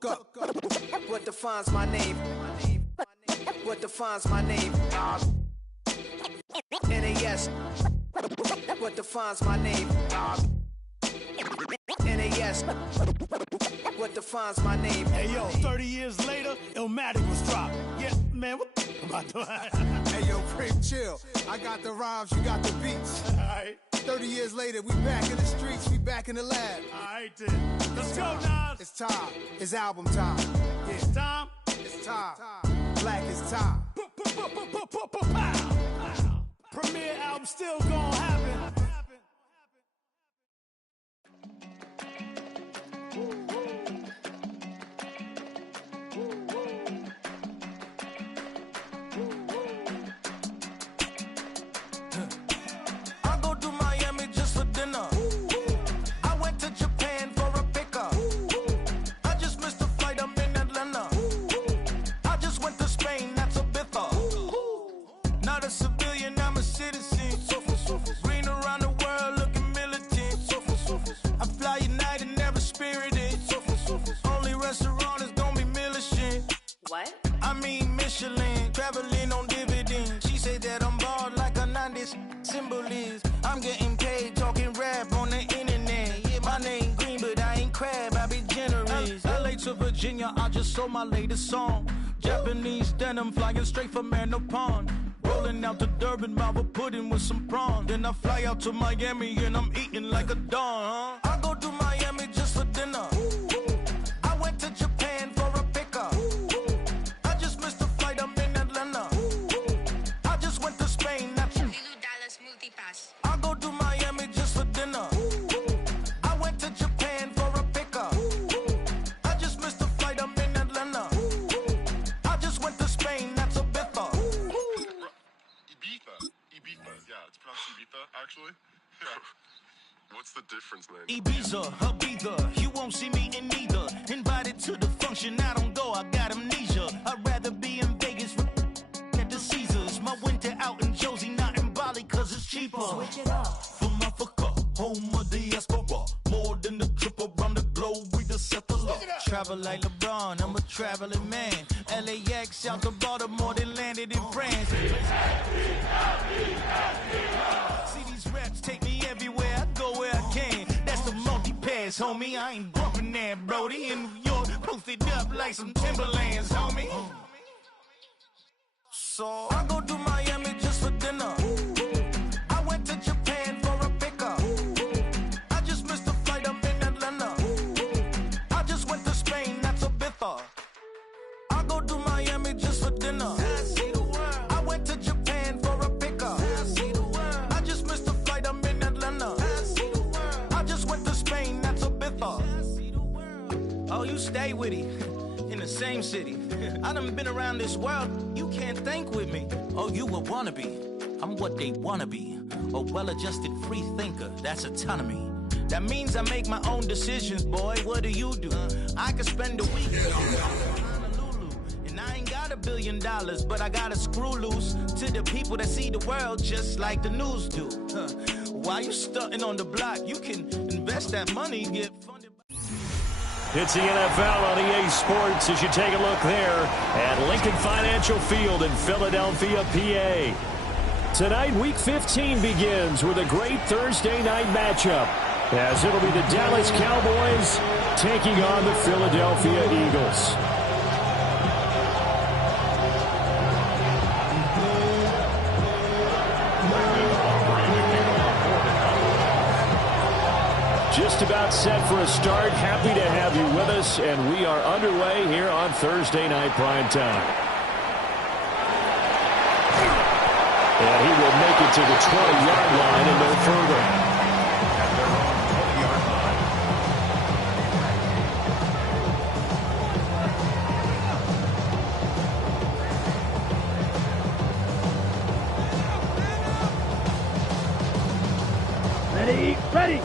Cook up. What defines my name? What defines my name? NAS. What defines my name? NAS. What defines my name? Hey yo, 30 years later, Illmatic was dropped. Yeah, man, what the am I doing? Hey yo, Prince, chill. I got the rhymes, you got the beats. Alright. 30 years later, we back in the streets, we back in the lab. Alright then. Let's go, Nas. It's time. It's album time. Yeah. It's time. It's time. Black is time. Premiere album still gonna happen. I'm getting paid talking rap on the internet. Yeah, my name green, but I ain't crab, I be generous. LA to Virginia, I just sold my latest song. Japanese denim flying straight from Manapon. Rolling out to Durban, Marble pudding with some prawn. Then I fly out to Miami and I'm eating like a don. I go to Miami just for dinner. I went to Japan for a pickup. I just missed the flight, I'm in Atlanta. I just went to Spain, not you. I go to Miami just for dinner. I went to Japan for a pickup. I just missed the flight, I'm in Atlanta. I just went to Spain, that's a Ibiza. Ibiza, yeah, it's pronounced Ibiza, actually. Yeah. What's the difference, man? Ibiza, Ibiza, you won't see me in neither. Invited to the function, I don't go, I got amnesia. I'd rather be in Vegas at the Caesars. My winter out in Josie, not in Bali, cause it's cheaper. Switch it up. From Africa, home of the diaspora. More than the trip around the globe, we just set the law. Travel like LeBron, I'm a traveling man. LAX out to Baltimore, they landed in France. See these raps take me everywhere, I go where I can. That's the multi-pass, homie, I ain't bumping that, Brody. In New York, posted up like some Timberlands, homie. So I go to Miami just for dinner. I went to Japan for a pickup. I just missed the flight, I'm in Atlanta. I just went to Spain, that's Ibiza. I go to Miami just for dinner. I went to Japan for a pickup. I just missed the flight, I'm in Atlanta. I just went to Spain, that's Ibiza. Oh, you stay with it. In the same city. I done been around this world, you can't think with me. Oh, you a wannabe, I'm what they wanna be. A well-adjusted free thinker, that's autonomy. That means I make my own decisions, boy, what do you do? I could spend a week in Honolulu, and I ain't got $1 billion, but I got a screw loose to the people that see the world just like the news do. While you stunting on the block, you can invest that money, get funded. It's the NFL on EA Sports as you take a look there at Lincoln Financial Field in Philadelphia, PA. Tonight, Week 15 begins with a great Thursday night matchup, as it'll be the Dallas Cowboys taking on the Philadelphia Eagles. Just about set for a start. Happy to have you with us, and we are underway here on Thursday Night Prime Time. And he will make it to the 20-yard line and no further. Ready.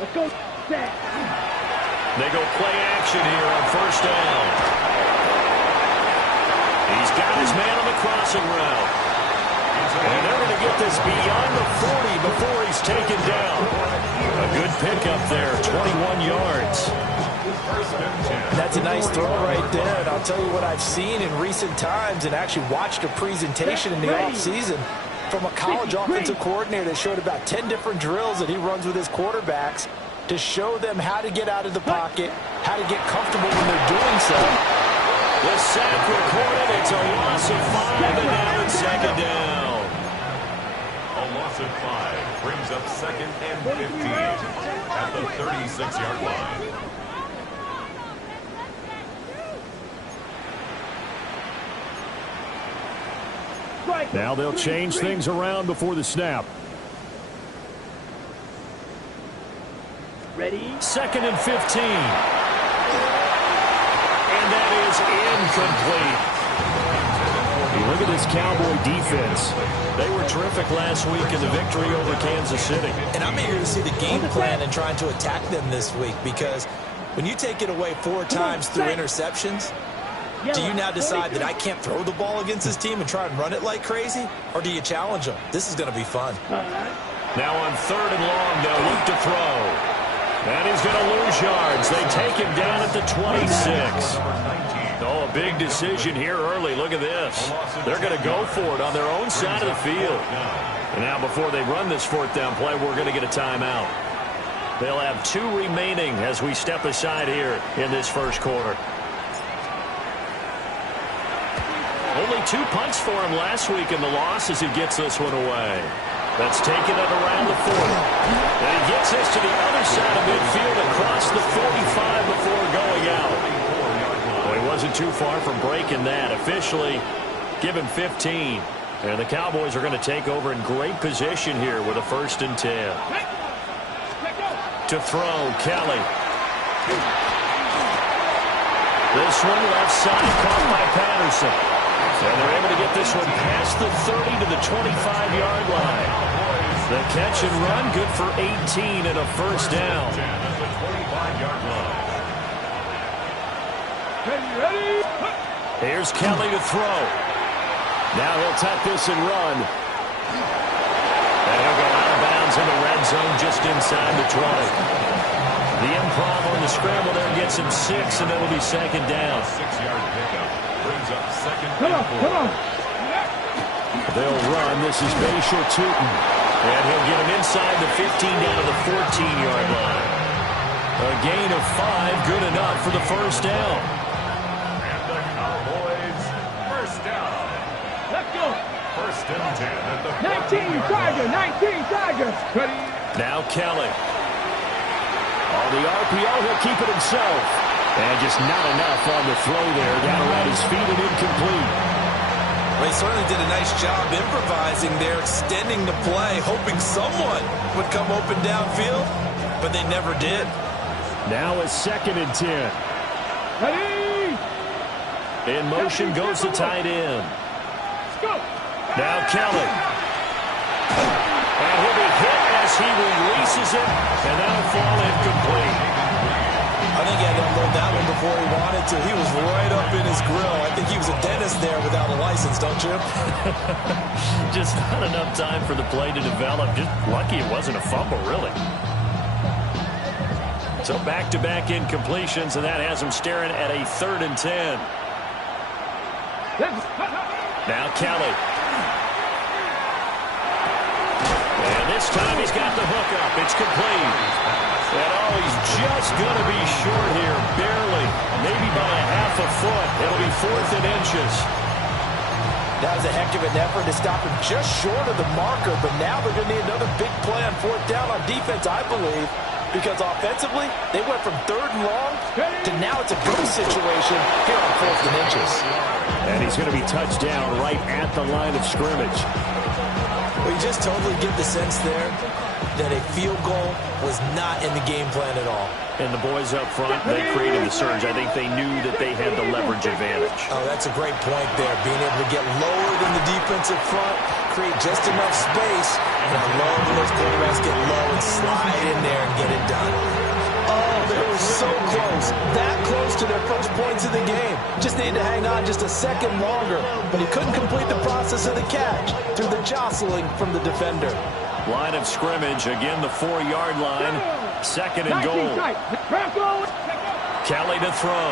Let's go. Set. They go play action here on first down. He's got his man on the crossing route. And they're going to get this beyond the 40 before he's taken down. A good pickup there, 21 yards. That's a nice throw right there. And I'll tell you what I've seen in recent times and actually watched a presentation in the offseason from a college offensive coordinator that showed about 10 different drills that he runs with his quarterbacks to show them how to get out of the pocket, how to get comfortable when they're doing so. The sack recorded. It's a loss of 5, and now it's second down. A loss of 5 brings up second and 15 at the 36-yard line. Now they'll change things around before the snap. Ready? Second and 15. And that is incomplete. You look at this Cowboy defense. They were terrific last week in the victory over Kansas City. And I'm eager to see the game plan and trying to attack them this week, because when you take it away 4 times through interceptions, do you now decide that I can't throw the ball against this team and try and run it like crazy? Or do you challenge them? This is going to be fun. Now on 3rd and long, they'll look to throw. And he's going to lose yards. They take him down at the 26. Oh, a big decision here early. Look at this. They're going to go for it on their own side of the field. And now before they run this 4th down play, we're going to get a timeout. They'll have 2 remaining as we step aside here in this first quarter. Only 2 punts for him last week in the loss as he gets this one away. That's taken it around the 40. And he gets this to the other side of midfield across the 45 before going out. Well, he wasn't too far from breaking that. Officially, give him 15. And the Cowboys are going to take over in great position here with a 1st and 10. To throw, Kelly. This one left side caught by Patterson. And they're able to get this one past the 30 to the 25-yard line. The catch and run, good for 18 and a 1st down. Ready? Here's Kelly to throw. Now he'll tuck this and run. And he'll go out of bounds in the red zone just inside the 20. The improv on the scramble there gets him 6, and it'll be 2nd down. 6-yard pickup brings up second Come and 4. on. They'll run. This is Bashor Tootin. And he'll get him inside the 15 down to the 14-yard line. A gain of 5, good enough for the 1st down. And the Cowboys, 1st down. Let's go. 1st and 10 at the 19 Tigers. 19 Tigers. Ready? Now Kelly. On the RPO, he'll keep it himself. And just not enough on the throw there. Down around his feet and incomplete. They certainly did a nice job improvising there, extending the play, hoping someone would come open downfield, but they never did. Now a 2nd and 10. Ready? In motion goes the tight end. Let's go. Now Kelly. And he'll be hit as he releases it, and that'll fall incomplete. I think he had to unload that one before he wanted to. He was right up in his grill. I think he was a dentist there without a license, don't you? Just not enough time for the play to develop. Just lucky it wasn't a fumble, really. So back-to-back incompletions, and that has him staring at a 3rd and 10. Now Kelly. And this time he's got the hook up. It's complete. And oh, he's just going to be short here, barely. Maybe by a half a foot. It'll be 4th and inches. That was a heck of an effort to stop him just short of the marker, but now they're going to need another big play on 4th down on defense, I believe, because offensively, they went from 3rd and long to now it's a go situation here on 4th and inches. And he's going to be touched down right at the line of scrimmage. Well, you just totally get the sense there that a field goal was not in the game plan at all. And the boys up front, they created the surge. I think they knew that they had the leverage advantage. Oh, that's a great point there. Being able to get lower than the defensive front, create just enough space. And I love when those quarterbacks get low and slide in there and get it done. Oh, they were so close. That close to their first points of the game. Just needed to hang on just a second longer, but he couldn't complete the process of the catch through the jostling from the defender. Line of scrimmage, again the 4-yard line. Second and goal. Kelly to throw.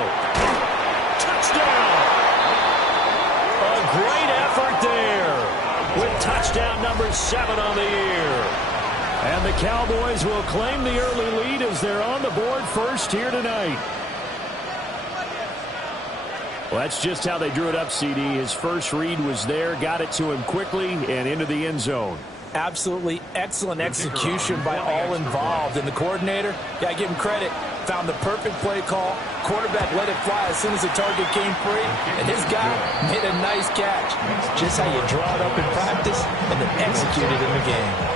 Touchdown! A great effort there with touchdown number 7 on the year. And the Cowboys will claim the early lead as they're on the board first here tonight. Well, that's just how they drew it up, CD. His first read was there, got it to him quickly, and into the end zone. Absolutely excellent execution by all involved. And the coordinator, yeah, give him credit, found the perfect play call. Quarterback let it fly as soon as the target came free, and his guy made a nice catch. Just how you draw it up in practice and then execute it in the game.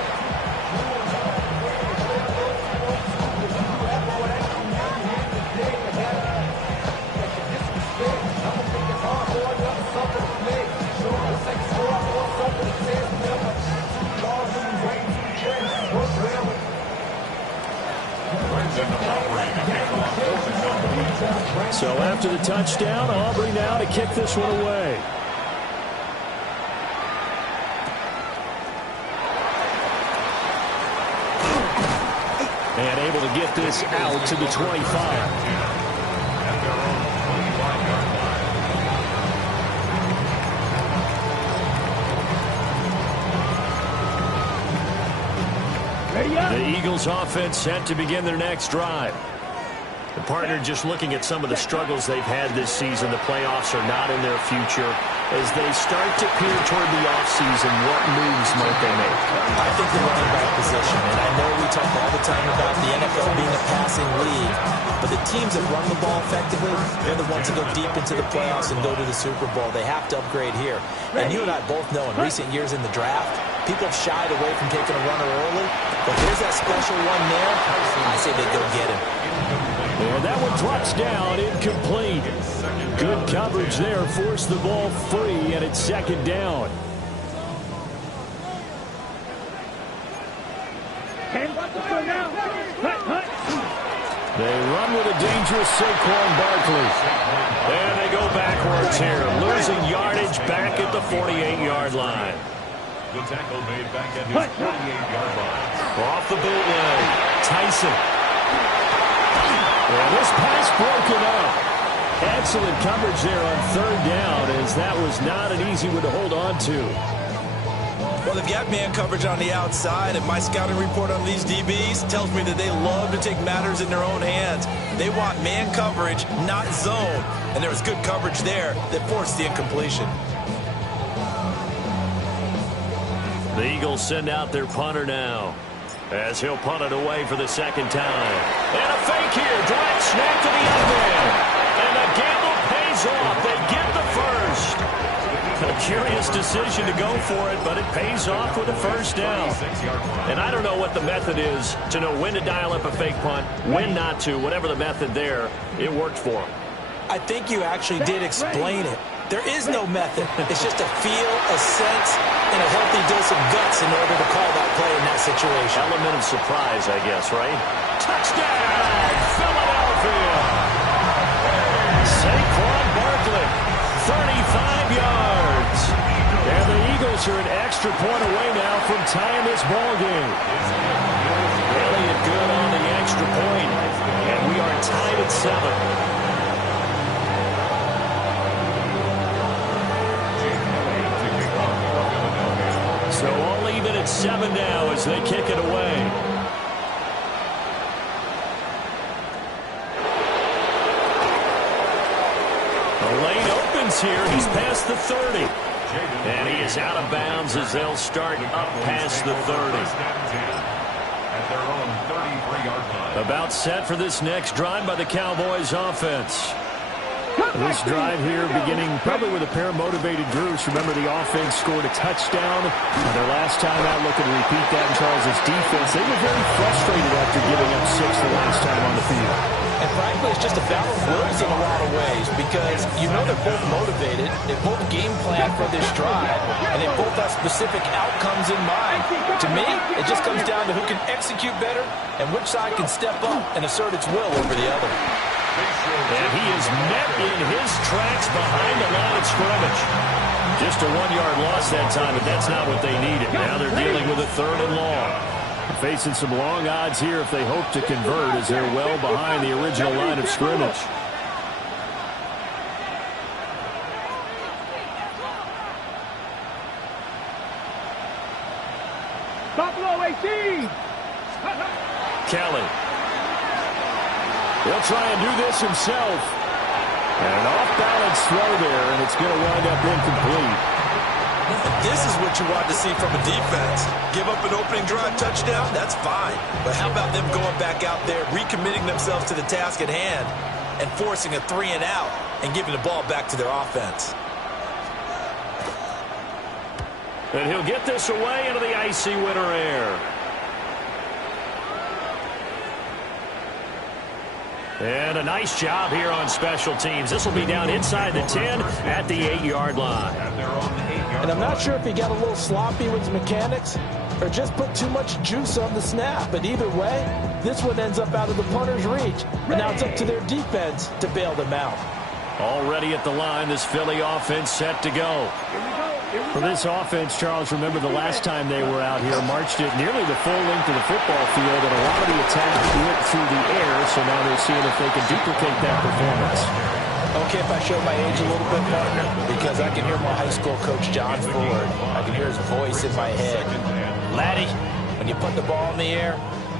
So after the touchdown, Aubrey now to kick this one away. And able to get this out to the 25. The Eagles offense set to begin their next drive. The partner just looking at some of the struggles they've had this season. The playoffs are not in their future. As they start to peer toward the offseason, what moves might they make? I think the running back position, and I know we talk all the time about the NFL being a passing league, but the teams that run the ball effectively, they're the ones that go deep into the playoffs and go to the Super Bowl. They have to upgrade here. And you and I both know in recent years in the draft, people have shied away from taking a runner early, but here's that special one there. I say they go get him. And that one drops down, incomplete. Good coverage there, forced the ball free, and it's second down. They run with a dangerous Saquon Barkley. And they go backwards here, losing yardage back at the 48-yard line. The tackle made back at his 48-yard line. Off the bootleg, Tyson. And this pass broken up. Excellent coverage there on third down, as that was not an easy one to hold on to. Well, they've got man coverage on the outside, and my scouting report on these DBs tells me that they love to take matters in their own hands. They want man coverage, not zone. And there was good coverage there that forced the incompletion. The Eagles send out their punter now, as he'll punt it away for the second time. And a fake here, direct snap to the end man. And the gamble pays off. They get the first. A curious decision to go for it, but it pays off with a first down. And I don't know what the method is to know when to dial up a fake punt, when not to, whatever the method there, it worked for him. I think you actually did explain it. There is no method. It's just a feel, a sense, and a healthy dose of guts in order to call that play in that situation. Element of surprise, I guess, right? Touchdown, Philadelphia! Saquon Barkley, 35 yards. And the Eagles are an extra point away now from tying this ball game. Elliott good on the extra point, and we are tied at 7. So all even at 7 now as they kick it away. The lane opens here. He's past the 30. And he is out of bounds as they'll start up past the 30. At their own 33-yard line. About set for this next drive by the Cowboys offense. This drive here beginning probably with a pair of motivated groups. Remember, the offense scored a touchdown. Their last time out, looking to repeat that in Charles' defense. They were very frustrated after giving up 6 the last time on the field. And frankly, it's just a battle of wills in a lot of ways, because you know they're both motivated, they both game plan for this drive, and they both have specific outcomes in mind. To me, it just comes down to who can execute better and which side can step up and assert its will over the other. And he is met in his tracks behind the line of scrimmage. Just a 1-yard loss that time, but that's not what they needed. Now they're dealing with a 3rd and long. Facing some long odds here if they hope to convert, as they're well behind the original line of scrimmage. Buffalo 18. Kelly. He'll try and do this himself. And an off-balance throw there, and it's going to wind up incomplete. This is what you want to see from a defense. Give up an opening drive touchdown, that's fine. But how about them going back out there, recommitting themselves to the task at hand, and forcing a 3 and out, and giving the ball back to their offense. And he'll get this away into the icy winter air. And a nice job here on special teams. This will be down inside the 10 at the 8-yard line. And I'm not sure if he got a little sloppy with his mechanics or just put too much juice on the snap. But either way, this one ends up out of the punter's reach. And now it's up to their defense to bail them out. Already at the line, this Philly offense set to go. For this offense, Charles, remember the last time they were out here, marched it nearly the full length of the football field, and a lot of the attack went through the air, so now they're seeing if they can duplicate that performance. Okay, if I show my age a little bit, partner, because I can hear my high school coach, John Ford. I can hear his voice in my head. Laddie, when you put the ball in the air,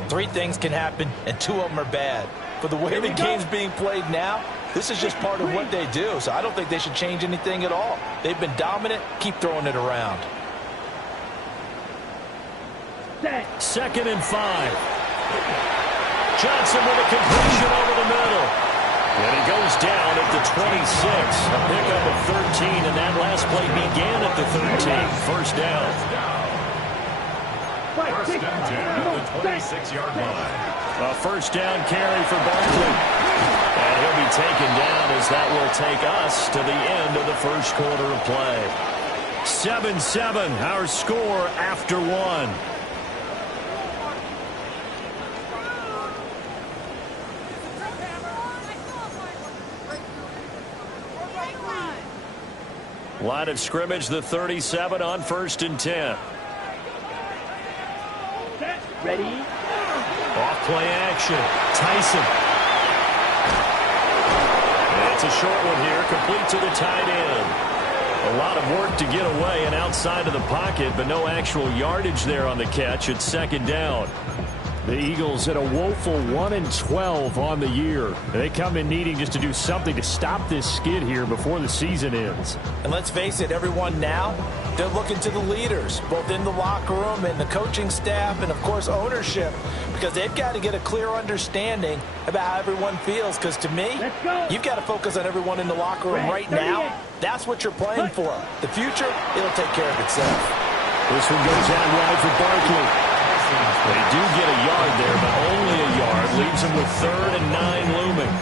3 things can happen, and 2 of them are bad. For the way the game's being played now, this is just part of what they do, so I don't think they should change anything at all. They've been dominant. Keep throwing it around. 2nd and 5. Johnson with a completion over the middle. And he goes down at the 26. A pickup of 13, and that last play began at the 13. First down. First and 10 at the 26-yard line. A first down carry for Barkley. And he'll be taken down as that will take us to the end of the first quarter of play. 7-7, our score after 1. Line of scrimmage, the 37 on 1st and 10. Ready? Off play action. Tyson. That's a short one here, complete to the tight end. A lot of work to get away and outside of the pocket, but no actual yardage there on the catch. It's 2nd down. The Eagles at a woeful 1-12 on the year. They come in needing just to do something to stop this skid here before the season ends. And let's face it, everyone now, they're looking to the leaders, both in the locker room and the coaching staff and, of course, ownership, because they've got to get a clear understanding about how everyone feels. Because to me, you've got to focus on everyone in the locker room right now. That's what you're playing for. The future, it'll take care of itself. This one goes out wide for Barkley. They do get a yard there, but only a yard. Leaves them with 3rd and 9 looming.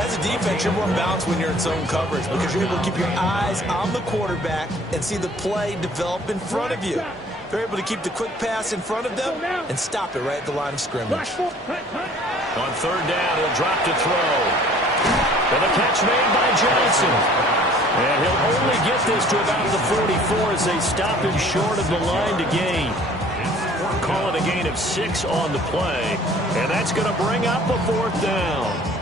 As a defense, you're more balanced when you're in zone coverage because you're able to keep your eyes on the quarterback and see the play develop in front of you. They're able to keep the quick pass in front of them and stop it right at the line of scrimmage. On 3rd down, he'll drop to throw. And the catch made by Johnson. And he'll only get this to about the 44 as they stop him short of the line to gain. Call it a gain of 6 on the play. And that's going to bring up a 4th down.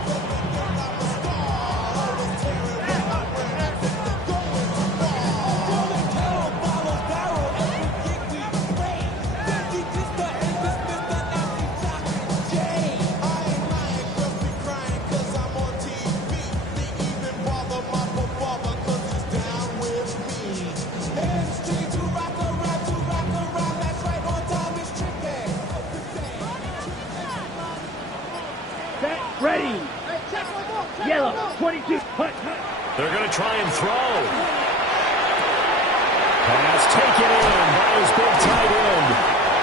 Ready. Yellow, 22. They're going to try and throw. Pass taken in by his big tight end.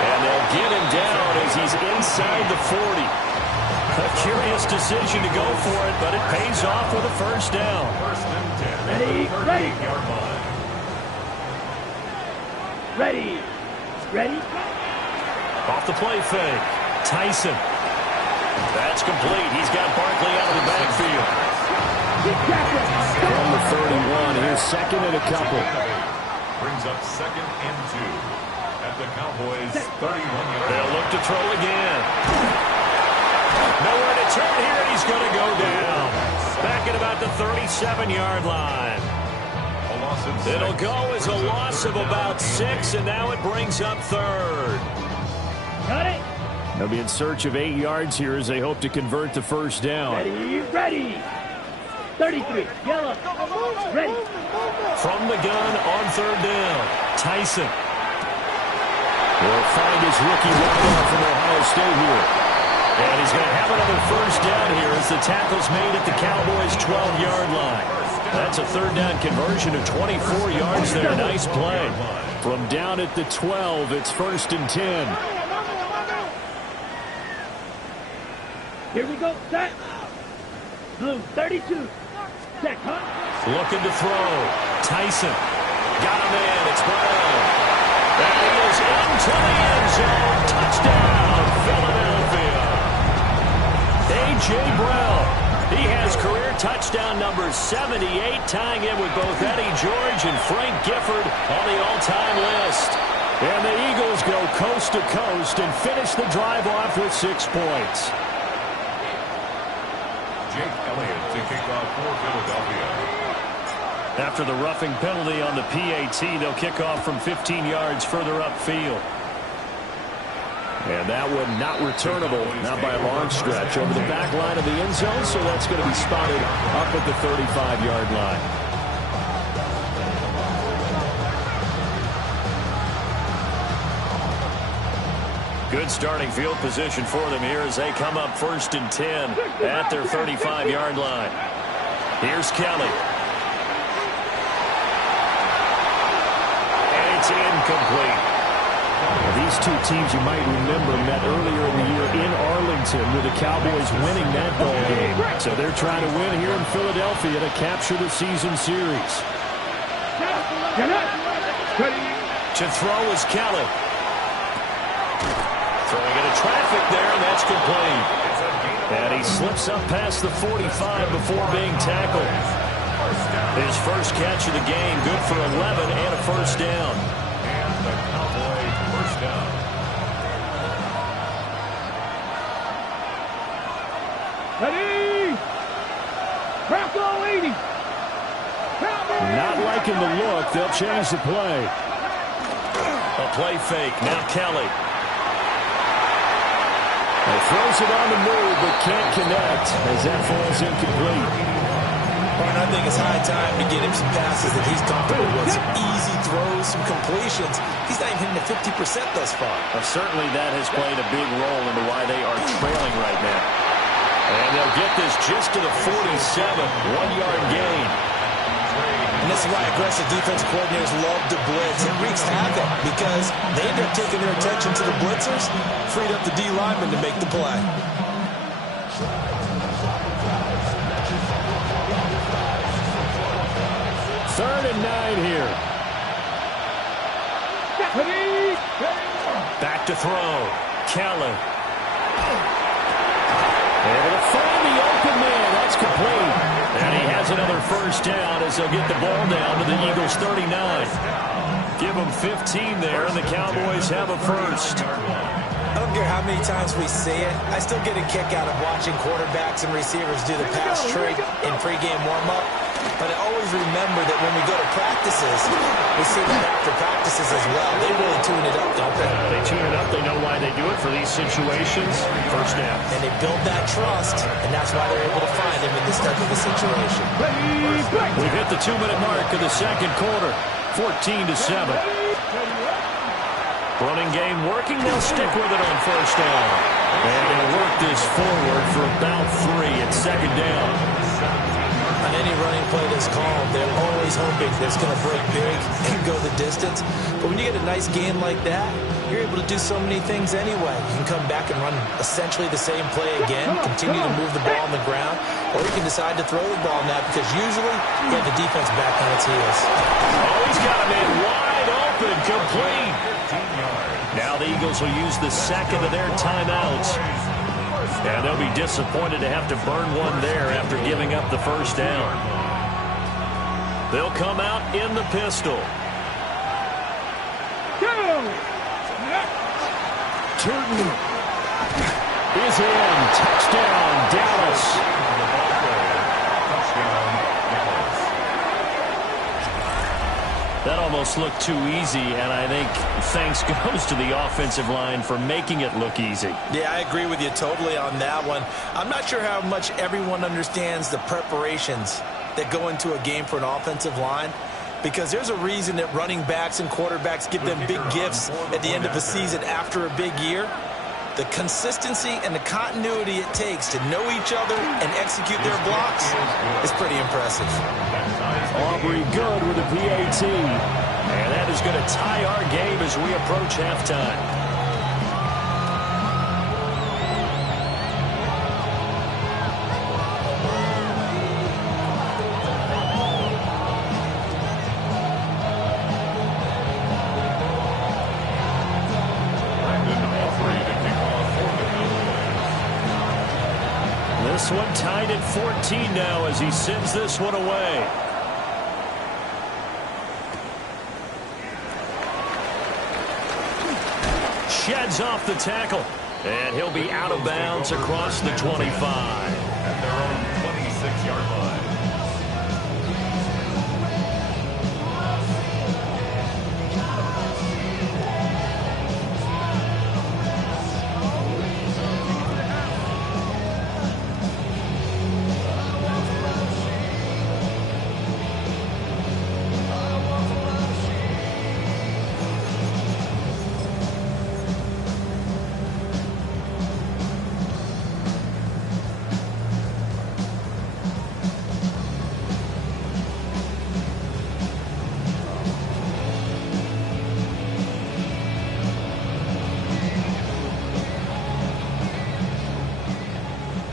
And they'll get him down as he's inside the 40. A curious decision to go for it, but it pays off with a first down. First and 10 at Ready, the ready. 38-yard line. Ready. Ready. Off the play fake. Tyson. That's complete. He's got Barkley out of the backfield. field. From the 31, here's second and a couple. Brings up 2nd and 2 at the Cowboys' 31-yard. They'll look to throw again. Nowhere to turn here, and he's going to go down. Back at about the 37-yard line. It'll go as a loss of about 6, and now it brings up 3rd. Got it. They'll be in search of 8 yards here as they hope to convert the first down. Ready. 33. Yellow. Ready. From the gun on 3rd down, Tyson will find his rookie wideout from Ohio State here. And he's going to have another first down here as the tackle's made at the Cowboys' 12-yard line. That's a 3rd down conversion of 24 yards there. Nice play. From down at the 12, it's 1st and 10. Here we go. Set. Blue 32. Set. Hunt. Looking to throw. Tyson. Got him in. It's Brown. And he is into the end zone. Touchdown, Philadelphia. A.J. Brown. He has career touchdown number 78, tying in with both Eddie George and Frank Gifford on the all-time list. And the Eagles go coast to coast and finish the drive off with 6 points. Jake Elliott to kick off for Philadelphia. After the roughing penalty on the PAT, they'll kick off from 15 yards further upfield. And that one not returnable, not by a long stretch, over the back line of the end zone, so that's going to be spotted up at the 35-yard line. Good starting field position for them here as they come up 1st and 10 at their 35-yard line. Here's Kelly. And it's incomplete. These two teams, you might remember, met earlier in the year in Arlington with the Cowboys winning that ball game. So they're trying to win here in Philadelphia to capture the season series. To throw is Kelly. Throwing into traffic there, and that's complete. And he slips up past the 45 before being tackled. His first catch of the game, good for 11 and a first down. And the Cowboys first down. Ready. Bronco 80. Not liking the look. They'll change the play. A play fake. Now Kelly. He throws it on the move, but can't connect as that falls incomplete. And I think it's high time to get him some passes that he's comfortable with. Some easy throws, some completions. He's not even hitting the 50% thus far. Well, certainly that has played a big role into why they are trailing right now. And they'll get this just to the 47, 1-yard gain. And this is why aggressive defense coordinators love to blitz. It wreaks havoc because they end up taking their attention to the blitzers, freed up the D lineman to make the play. Third and 9 here. Back to throw. Kelly. Able to find the open man. That's complete. And he has another first down as they'll get the ball down to the Eagles' 39. Give them 15 there, and the Cowboys have a first. I don't care how many times we see it. I still get a kick out of watching quarterbacks and receivers do the pass trick in pregame warm-up. But I always remember that when we go to practices, we see that after practices as well. They really tune it up, don't they? They tune it up. They know why they do it for these situations. First down. And they build that trust, and that's why they're able to find him in this type of a situation. We've hit the 2-minute mark of the second quarter. 14-7. Running game working. They'll stick with it on first down. And they'll work this forward for about 3 at second down. On any running play that's called, they're always hoping that it's going to break big and go the distance. But when you get a nice game like that, you're able to do so many things anyway. You can come back and run essentially the same play again, continue to move the ball on the ground, or you can decide to throw the ball now because usually you have the defense back on its heels. Oh, he's got him in wide open, complete. Now the Eagles will use the second of their timeouts. And they'll be disappointed to have to burn one there after giving up the first down. They'll come out in the pistol. Turton is in. Touchdown, Dallas. That almost looked too easy, and I think thanks goes to the offensive line for making it look easy. Yeah, I agree with you totally on that one. I'm not sure how much everyone understands the preparations that go into a game for an offensive line, because there's a reason that running backs and quarterbacks give them big gifts at the end of a season after a big year. The consistency and the continuity it takes to know each other and execute their blocks is pretty impressive. Aubrey good with a PAT. And that is going to tie our game as we approach halftime. This one tied at 14 now as he sends this one away. Sheds off the tackle. And he'll be out of bounds across the 25. At their own 26-yard line.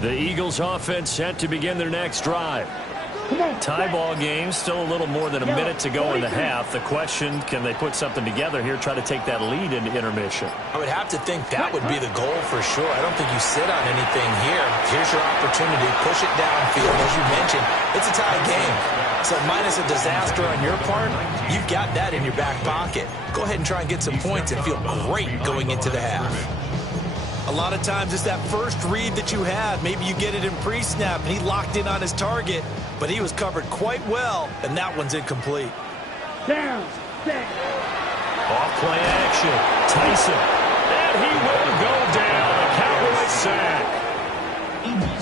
The Eagles offense set to begin their next drive. Tie ball game, still a little more than a minute to go in the half. The question, can they put something together here, try to take that lead into intermission? I would have to think that would be the goal for sure. I don't think you sit on anything here. Here's your opportunity. Push it downfield. As you mentioned, it's a tie game. So minus a disaster on your part, you've got that in your back pocket. Go ahead and try and get some points and feel great going into the half. A lot of times it's that first read that you have. Maybe you get it in pre-snap and he locked in on his target, but he was covered quite well, and that one's incomplete. Down, set. Off play action. Tyson. And he will go down. A Cowboys sack.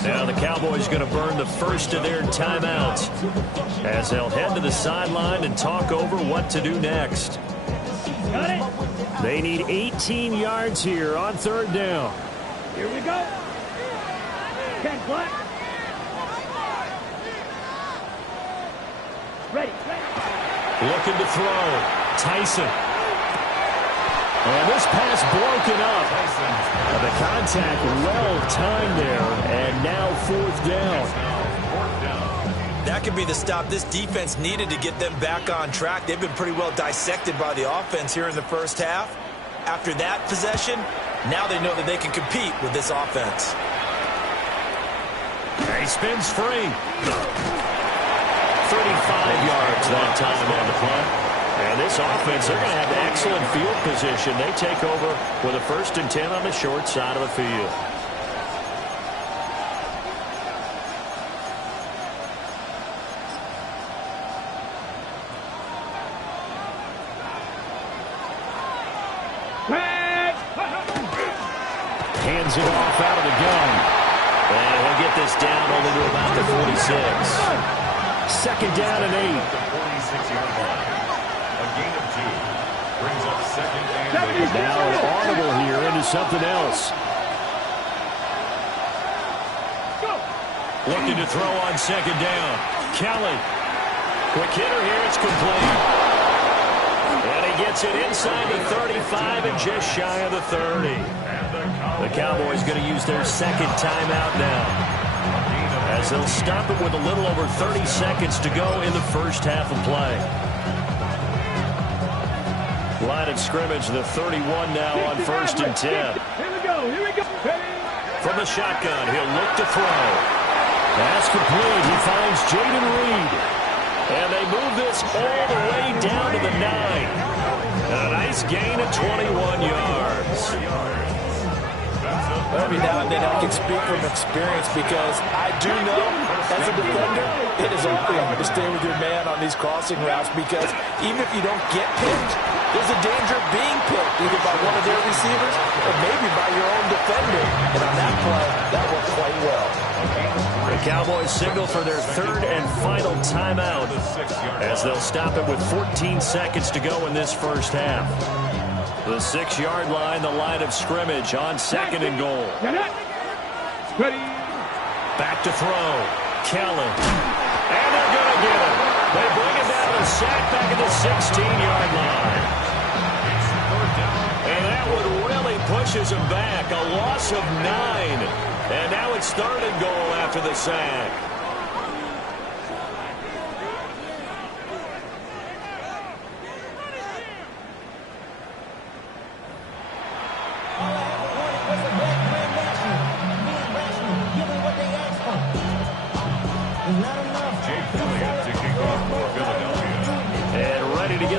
Now the Cowboys going to burn the first of their timeouts as they'll head to the sideline and talk over what to do next. Got it. They need 18 yards here on third down. Here we go. 10 black. Ready. Looking to throw. Tyson. And this pass broken up. The contact well timed there. And now fourth down. That could be the stop this defense needed to get them back on track. They've been pretty well dissected by the offense here in the first half. After that possession, now they know that they can compete with this offense. He spins free. 35 yards that time on the play. And this offense, they're going to have excellent field position. They take over with a 1st and 10 on the short side of the field. Hands it off out of the gun. And he'll get this down only to about the 46. Second down and 8. The 46-yard line. A gain of 2. Brings up second and 8. Now an audible here into something else. Looking to throw on second down. Kelly. Quick hitter here. It's complete. And he gets it inside the 35 and just shy of the 30. The Cowboys going to use their second timeout now, as they'll stop it with a little over 30 seconds to go in the first half of play. Line of scrimmage, the 31 now on 1st and 10. Here we go. From the shotgun. He'll look to throw. Pass complete. He finds Jaden Reed. And they move this all the way down to the 9. A nice gain of 21 yards. Every now and then I can speak from experience because I do know, as a defender, it is awfully hard to stay with your man on these crossing routes because even if you don't get picked, there's a danger of being picked either by one of their receivers or maybe by your own defender. And on that play, that worked quite well. The Cowboys signal for their third and final timeout as they'll stop it with 14 seconds to go in this first half. The 6-yard line, the line of scrimmage on 2nd and goal. Back to throw. Kellen. And they're going to get it. They bring it down to sack back at the 16-yard line. And that one really pushes them back. A loss of 9. And now it's 3rd and goal after the sack.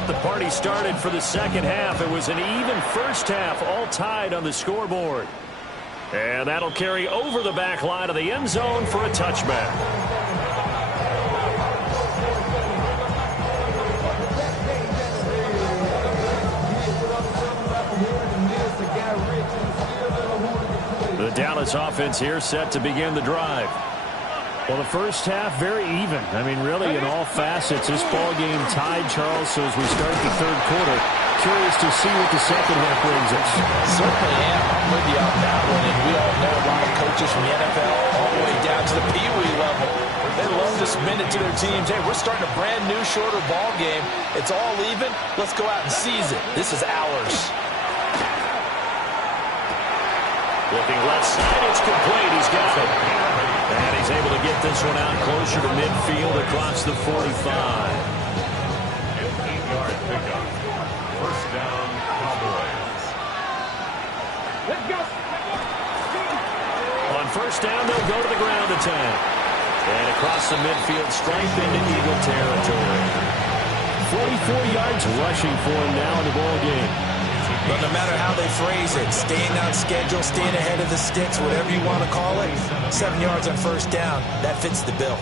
The party started for the second half. It was an even first half, all tied on the scoreboard. And that'll carry over the back line of the end zone for a touchback. The Dallas offense here set to begin the drive. Well, the first half, very even. I mean, really, in all facets, this ball game tied, Charles. So as we start the third quarter, curious to see what the second half brings us. Certainly am. I'm with you on that one. And we all know a lot of coaches from the NFL all the way down to the Pee Wee level. They love to spin it to their teams. Hey, we're starting a brand new, shorter ball game. It's all even. Let's go out and seize it. This is ours. Looking left side, it's complete. He's got it. And he's able to get this one out closer to midfield across the 45. 15-yard pickup. First down, Cowboys. Let's go. On first down, they'll go to the ground attack. And across the midfield, stripe into Eagle territory. 44 yards rushing for him now in the ball game. But no matter how they phrase it, staying on schedule, staying ahead of the sticks, whatever you want to call it, 7 yards on first down, that fits the bill.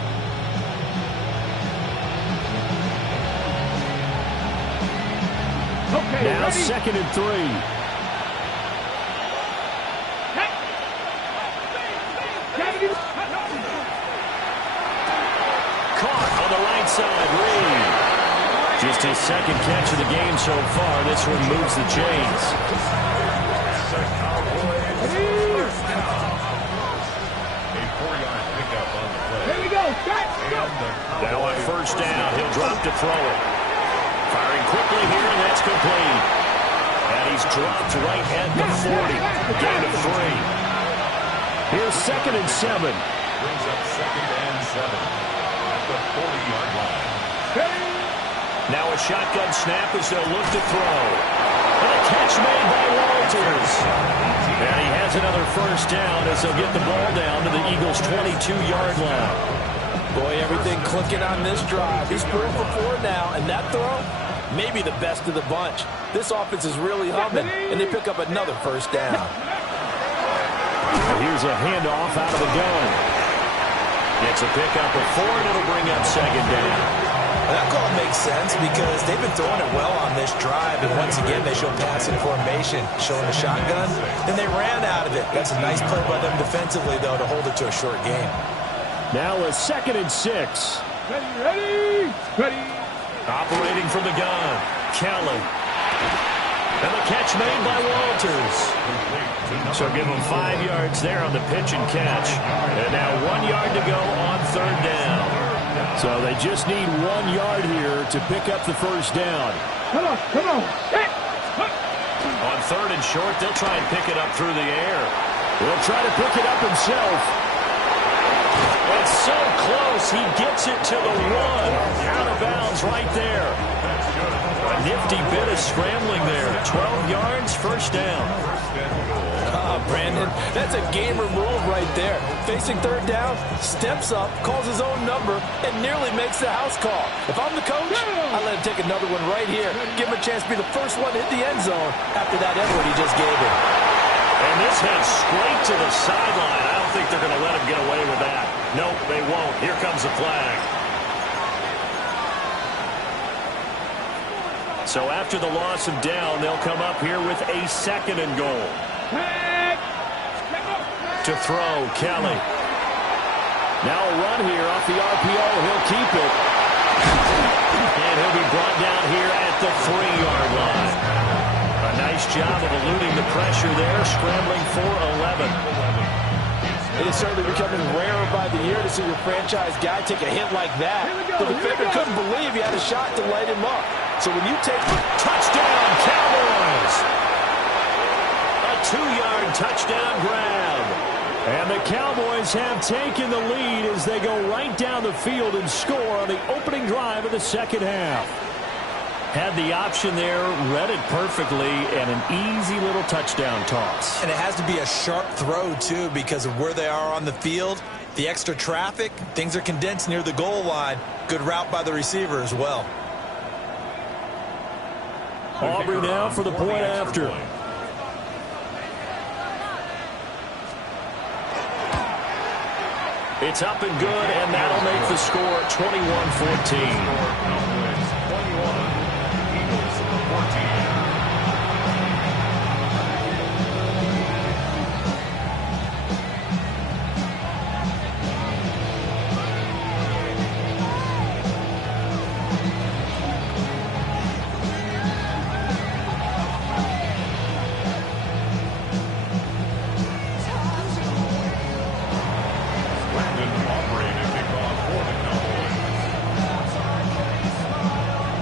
Okay, now ready? 2nd and 3. Caught on the right side, Reed. Just his second catch of the game so far. This one moves the chains. A 4-yard pickup on the play. Here we go. Now on first down, he'll drop to throw it. Firing quickly here, and that's complete. And he's dropped right at the 40. Gain of 3. Here's 2nd and 7. Brings up 2nd and 7 at the 40-yard line. Now a shotgun snap as they'll look to throw. And a catch made by Walters. And he has another first down as they'll get the ball down to the Eagles' 22-yard line. Boy, everything clicking on this drive. He's 4 for 4 now, and that throw, maybe the best of the bunch. This offense is really humming, and they pick up another first down. Here's a handoff out of the gun. It's a pickup of 4, and it'll bring up 2nd down. That call makes sense because they've been throwing it well on this drive, and once again they show passing formation, showing a shotgun, and they ran out of it. That's a nice play by them defensively, though, to hold it to a short game. Now a 2nd and 6. Ready? Operating from the gun, Kellen. And the catch made by Walters. So give them 5 yards there on the pitch and catch. And now 1 yard to go on third down. So they just need 1 yard here to pick up the first down. Come on. On third and short, they'll try and pick it up through the air. He'll try to pick it up himself. It's so close, he gets it to the 1. Out of bounds right there. A nifty bit of scrambling there. 12 yards, first down. Brandon, that's a gamer move right there. Facing third down, steps up, calls his own number, and nearly makes the house call. If I'm the coach, I let him take another one right here. Give him a chance to be the first one to hit the end zone after that effort he just gave him. And this heads straight to the sideline. I don't think they're going to let him get away with that. Nope, they won't. Here comes the flag. So after the loss of down, they'll come up here with a 2nd and goal. To throw, Kelly. Now a run here off the RPO. He'll keep it. And he'll be brought down here at the 3-yard line. A nice job of eluding the pressure there, scrambling for 11. It is certainly becoming rarer by the year to see your franchise guy take a hit like that. The defender couldn't believe he had a shot to light him up. So when you take touchdown, Cowboys! A 2-yard touchdown grab. And the Cowboys have taken the lead as they go right down the field and score on the opening drive of the second half. Had the option there, read it perfectly, and an easy little touchdown toss. And it has to be a sharp throw, too, because of where they are on the field. The extra traffic, things are condensed near the goal line. Good route by the receiver as well. Aubrey now for the point after. It's up and good, and that'll make the score 21-14.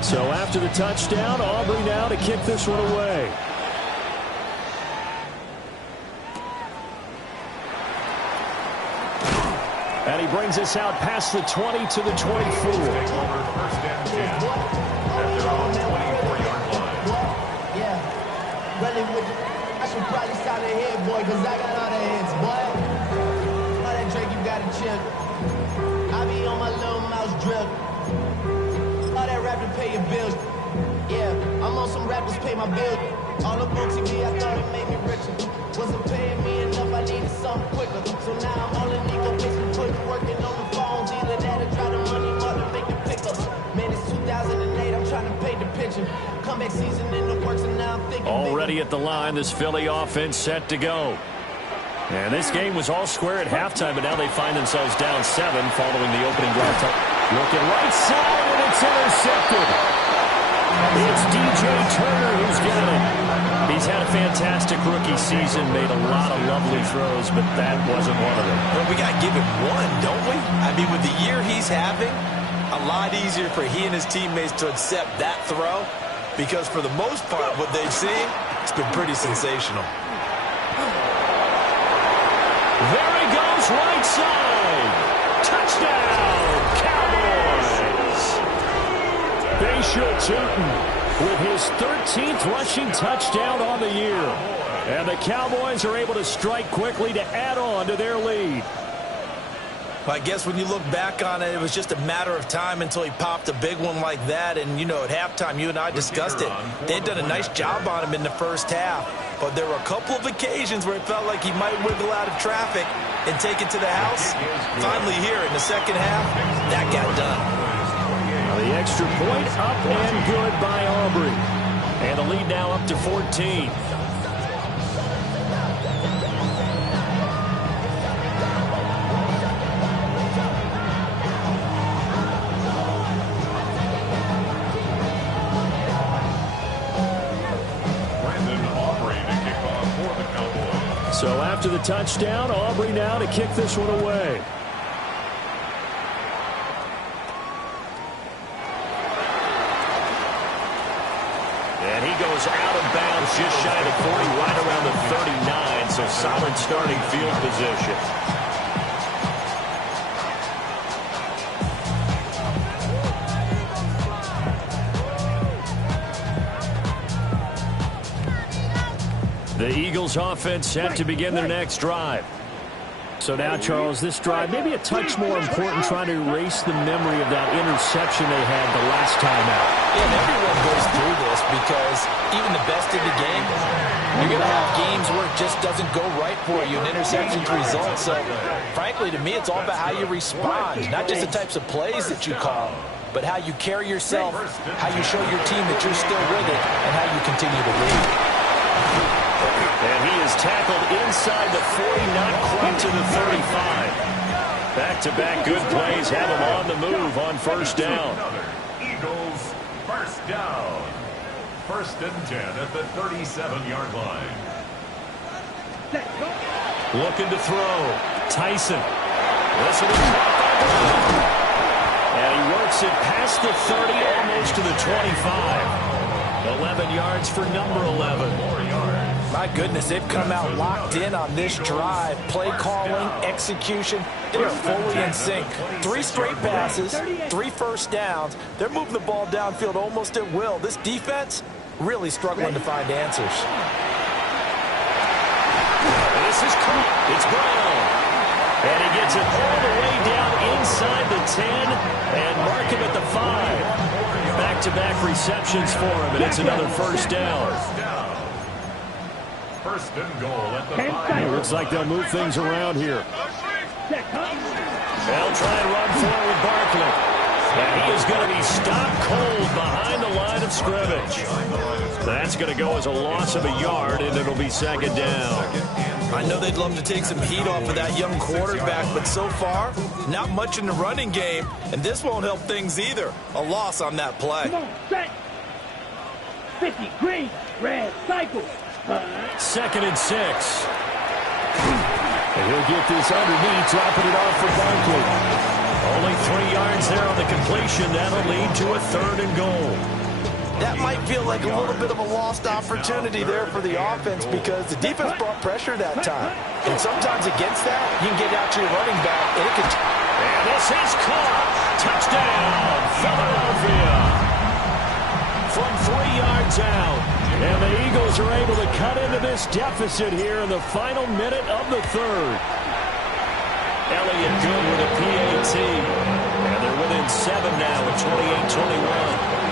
So after the touchdown, Aubrey now to kick this one away. And he brings us out past the 20 to the 24. I should probably stop the head, boy, because I got all the heads, boy. All that Drake, you got to chill. I be on my little mouse drill. All that rap to pay your bills. Yeah, I'm on some rappers pay my bills. All the books TV, I thought it made me richer. Wasn't paying me enough, I needed something quicker. So now I'm all in Nico, basically putting working on the phones. Either that or try the money more to make the pickups. Man, it's 2008, I'm trying to pay the pension. Comeback season in the works, and now I'm thinking. Already at the line, this Philly offense set to go. And this game was all square at halftime, but now they find themselves down 7 following the opening drive. Looking right side, and it's intercepted. It's DJ Turner who's got it. He's had a fantastic rookie season, made a lot of lovely throws, but that wasn't one of them. Well, we got to give him one, don't we? I mean, with the year he's having, a lot easier for he and his teammates to accept that throw, because for the most part, what they've seen, it's been pretty sensational. There he goes, right side. Touchdown, Cowboys. Bashir Tootin with his 13th rushing touchdown on the year. And the Cowboys are able to strike quickly to add on to their lead. Well, I guess when you look back on it, it was just a matter of time until he popped a big one like that. And, you know, at halftime, you and I discussed it. They'd done a nice job on him in the first half. But there were a couple of occasions where it felt like he might wiggle out of traffic and take it to the house. Finally here in the second half, that got done. The extra point up and good by Aubrey. And the lead now up to 14. So after the touchdown, Aubrey now to kick this one away. And he goes out of bounds just shy of the 40, right around the 39, so solid starting field position. The Eagles offense set to begin their next drive. So now, Charles, this drive maybe a touch more important, trying to erase the memory of that interception they had the last time out. Yeah, and everyone goes through this because even the best in the game, you're going to have games where it just doesn't go right for you, and interceptions result. So, frankly, to me, it's all about how you respond, not just the types of plays that you call, but how you carry yourself, how you show your team that you're still with it, and how you continue to lead. And he is tackled inside the 40, not quite to the 35. Back-to-back good plays have him on the move on first down. Eagles first down. 1st and 10 at the 37-yard line. Looking to throw. Tyson. This will be caught by Brown. And he works it past the 30, almost to the 25. 11 yards for number 11. My goodness, they've come out locked in on this drive. Play calling, execution, they are fully in sync. 3 straight passes, 3 first downs. They're moving the ball downfield almost at will. This defense really struggling to find answers. This is caught. It's Brown. And he gets it all the way down inside the 10 and mark him at the 5. Back-to-back receptions for him, and it's another first down. 1st and goal at the 5. It looks like they'll move things around here. They'll try and run forward Barkley. And he is going to be stopped cold behind the line of scrimmage. That's going to go as a loss of a yard, and it'll be 2nd down. I know they'd love to take some heat off of that young quarterback, but so far, not much in the running game, and this won't help things either. A loss on that play. Come on, set. 50, green, red, cycle. 2nd and 6. And he'll get this underneath, dropping it off for Barkley. Only 3 yards there on the completion. That'll lead to a 3rd and goal. That might feel like a little bit of a lost opportunity there for the offense because the defense brought pressure that time. And sometimes against that, you can get out to your running back, and it could... And this is caught. Touchdown, Philadelphia. From 3 yards out. And the Eagles are able to cut into this deficit here in the final minute of the 3rd. Elliott good with a PAT. And they're within 7 now at 28-21.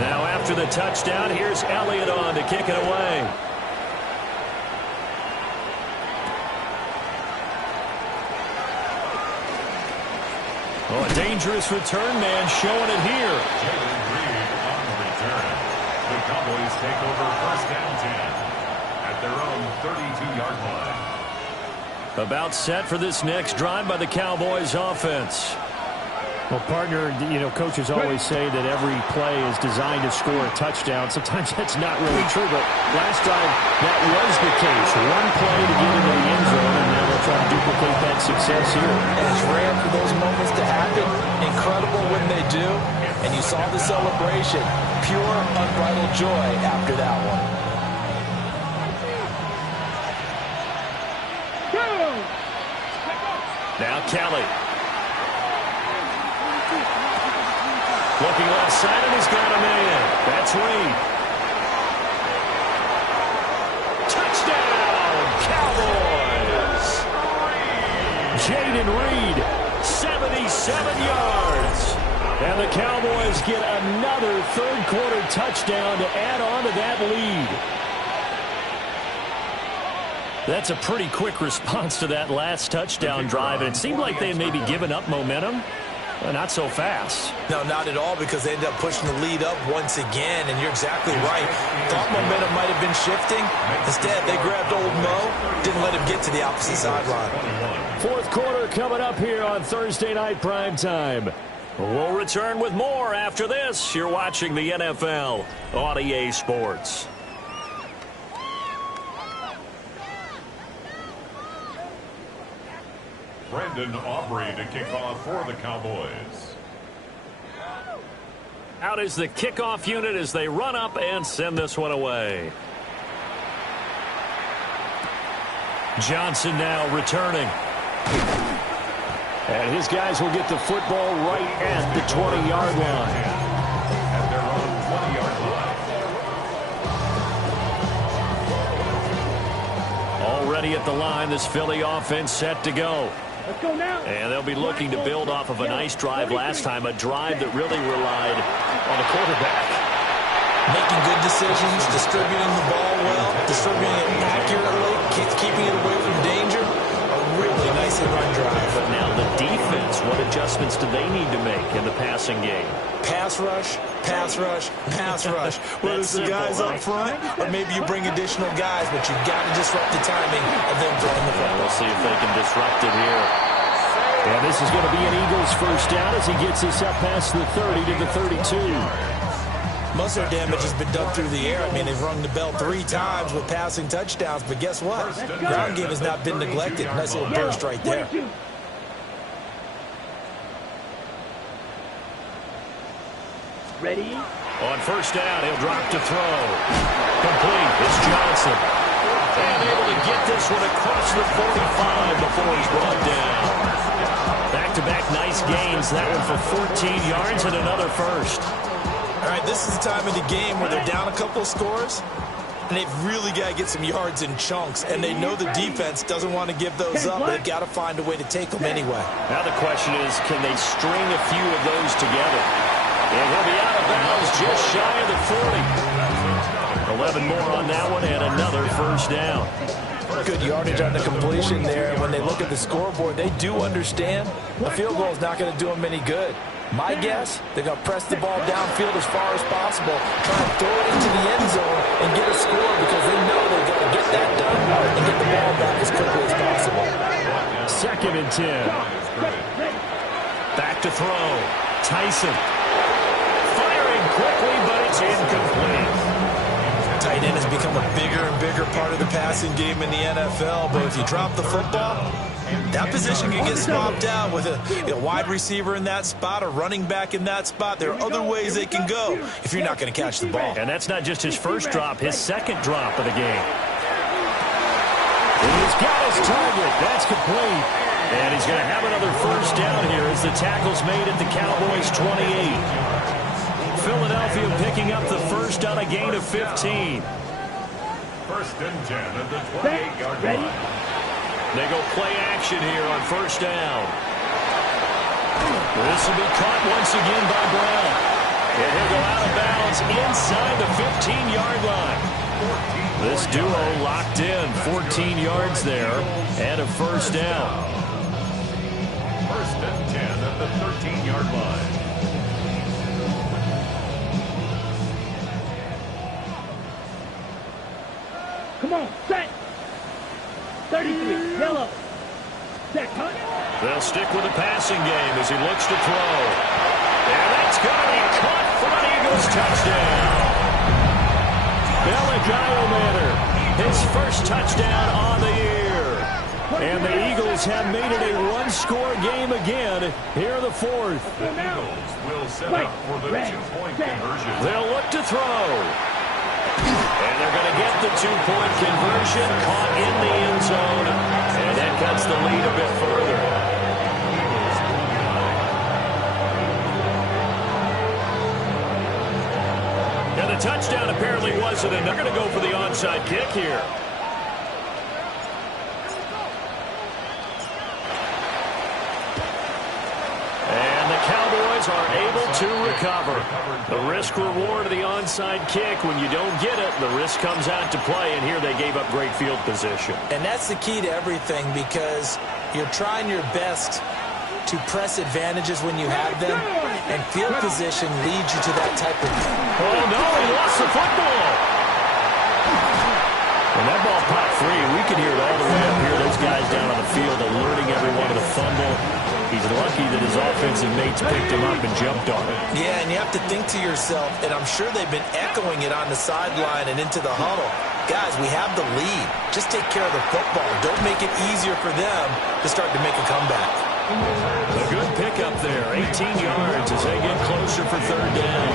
Now after the touchdown, here's Elliott on to kick it away. Oh, a dangerous return man showing it here. Jalen Reed on the return. The Cowboys take over 1st and 10 at their own 32-yard line. About set for this next drive by the Cowboys offense. Well, partner, you know, coaches always say that every play is designed to score a touchdown. Sometimes that's not really true, but last drive that was the case. One play to get into the end zone, and now they'll try to duplicate that success here. And it's rare for those moments to happen. Incredible when they do. And you saw the celebration. Pure, unbridled joy after that one. Now Kelly. Looking left side, and he's got him in. That's Reed. Touchdown, Cowboys! Jaden Reed, 77 yards. And the Cowboys get another 3rd quarter touchdown to add on to that lead. That's a pretty quick response to that last touchdown drive, and it seemed like they had maybe given up momentum. Well, not so fast. No, not at all, because they ended up pushing the lead up once again, and you're exactly right. Thought momentum might have been shifting. Instead, they grabbed old Mo, didn't let him get to the opposite sideline. 4th quarter coming up here on Thursday Night Primetime. We'll return with more after this. You're watching the NFL on EA Sports. Brandon Aubrey to kick off for the Cowboys. Out is the kickoff unit as they run up and send this one away. Johnson now returning. And his guys will get the football right at the 20-yard line. At their own 20-yard line. Already at the line, this Philly offense set to go. Let's go now. And they'll be looking to build off of a nice drive last time, a drive that really relied on the quarterback. Making good decisions, distributing the ball well, distributing it accurately, keeping it away from danger. A really nice run drive. But now the defense, what adjustments do they need to make in the passing game? Pass rush, pass rush, pass rush. Whether it's the guys up front or maybe you bring additional guys, but you've got to disrupt the timing of them throwing the football. We'll see if they can disrupt it here. And this is going to be an Eagles first down as he gets this up past the 30 to the 32. Most of their damage has been done through the air. I mean, they've rung the bell 3 times with passing touchdowns, but guess what? Ground game has not been neglected. Nice little burst right there. Ready? On first down, he'll drop to throw. Complete. It's Johnson. And able to get this one across the 45 before he's brought down. Back-to-back nice gains. That one for 14 yards and another first. All right, this is the time of the game where they're down a couple of scores, and they've really got to get some yards in chunks, and they know the defense doesn't want to give those up. They've got to find a way to take them anyway. Now the question is, can they string a few of those together? And he'll be out of bounds just shy of the 40. 11 more on that one and another first down. Good yardage on the completion there. When they look at the scoreboard, they do understand a field goal is not going to do them any good. My guess, they're going to press the ball downfield as far as possible, try and throw it into the end zone and get a score because they know they've got to get that done and get the ball back as quickly as possible. 2nd and 10. Back to throw. Tyson. Firing quickly, but it's incomplete. Tight end has become a bigger and bigger part of the passing game in the NFL, but if you drop the football, that position can get swapped out with a wide receiver in that spot, a running back in that spot. There are other ways they can go if you're not going to catch the ball. And that's not just his first drop, his second drop of the game. And he's got his target. That's complete. And he's going to have another first down here as the tackle's made at the Cowboys' 28. Philadelphia picking up the first on a gain of 15. 1st and 10 at the 28-yard line. They go play action here on first down. This will be caught once again by Brown. And he'll go out of bounds inside the 15-yard line. This duo locked in, 14 yards there, and a first down. 1st and 10 at the 13-yard line. Come on, set. 33, yellow. Set, cut. They'll stick with the passing game as he looks to throw. And that's going to be caught for an Eagles touchdown. Belligayo-Manor, his first touchdown on the year. And the Eagles have made it a one-score game again here in the 4th. The Eagles will set up for the 2-point conversion. They'll look to throw. And they're going to get the 2-point conversion, caught in the end zone, and that cuts the lead a bit further. And the touchdown apparently wasn't, and they're going to go for the onside kick here. And the Cowboys are able to recover. The risk-reward of the onside kick, when you don't get it, the risk comes out to play, and here they gave up great field position. And that's the key to everything because you're trying your best to press advantages when you have them, and field position leads you to that type of... Oh, no, he lost the football. When that ball popped free, we could hear it all the way up here. Those guys down on the field alerting everyone to the fumble. He's lucky that his offensive mates picked him up and jumped on it. Yeah, and you have to think to yourself, and I'm sure they've been echoing it on the sideline and into the huddle. Guys, we have the lead. Just take care of the football. Don't make it easier for them to start to make a comeback. A good pickup there, 18 yards as they get closer for 3rd down.